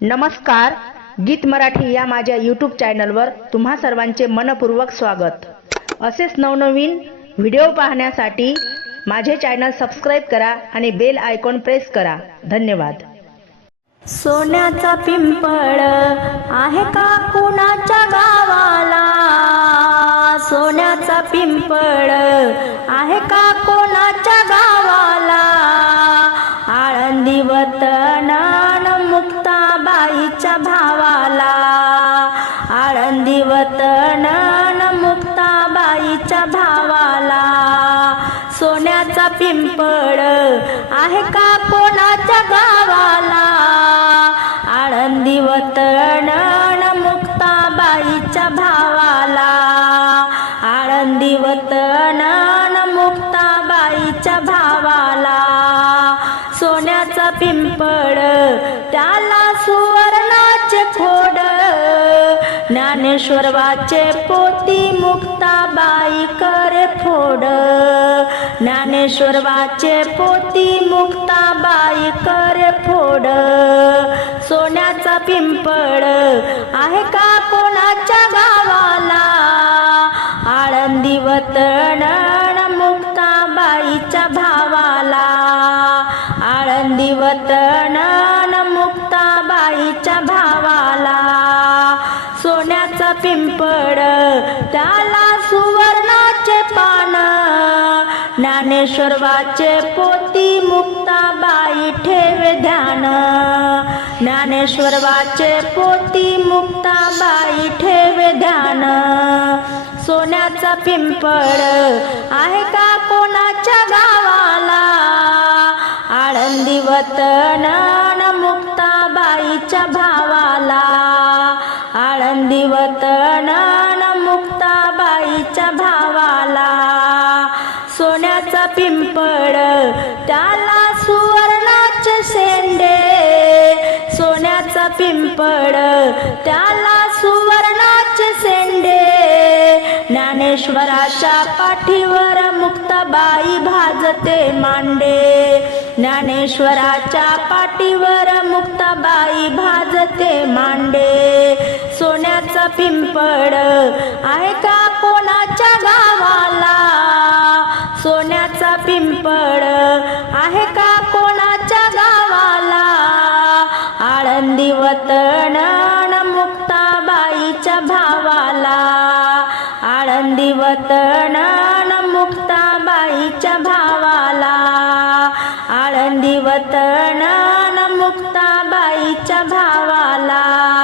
नमस्कार गीत मराठी या माझ्या यूट्यूब चॅनलवर तुम्हा सर्वांचे मनपूर्वक स्वागत. असेच नवनवीन व्हिडिओ पाहण्यासाठी माझे चॅनल सबस्क्राईब करा आणि बेल आयकॉन प्रेस करा. धन्यवाद. सोन्याचा पिंपळ आहे का कुणाच्या गावाला? सोन्याचा पिंपळ आहे का कोणाच्या गावाला? आळंदी वतन मुक्ताबाईच्या भावाला. आळंदी वतन मुक्ताबाईच्या भावाला. सोन्याचा पिंपळ आहे का कोणाच्या गावाला? आळंदी वतन मुक्ताबाईच्या भावाला. आळंदी वतन मुक्ताबाईच्या भावाला. सोन्याचा पिंपळ त्याला सुवर्णाचे खोड. ज्ञानेश्वरवाचे पोती मुक्ताबाई करे फोड. ज्ञानेश्वरवाचे पोती मुक्ताबाई करे फोड. सोन्याचा पिंपळ आहे का कोणाच्या गावाला? आळंदी वतन मुक्ताबाईच्या भावाला. वतन मुक्ताबाईच्या भावाला. सोन्याचा पिंपळ त्याला सुवर्णाचे पान. ज्ञानेश्वरवाचे पोती मुक्ताबाई ठेवे ध्यान. ज्ञानेश्वरवाचे पोती मुक्ताबाई ठेवे ध्यान. सोन्याचा पिंपळ आहे का आळंदी वतन मुक्ताबाईच्या भावाला. आळंदी वतन मुक्ताबाईच्या भावाला. सोन्याचा पिंपळ त्याला सुवर्णाचे शेंडे. सोन्याचा पिंपळ त्याला सुवर्णाचे शेंडे. ज्ञानेश्वराच्या पाठीवर मुक्ताबाई भाजते मांडे. ज्ञानेश्वराच्या पाठीवर मुक्ताबाई भाजते मांडे. सोन्याचा पिंपळ आहे का कोणाच्या गावाला? सोन्याचा पिंपळ आहे का कोणाच्या गावाला? आळंदी वतन मुक्ताबाईच्या भावाला. आळंदी वतन मुक्ताबाईच्या भावाला. आळंदी वतनान मुक्ताबाईच्या भावाला.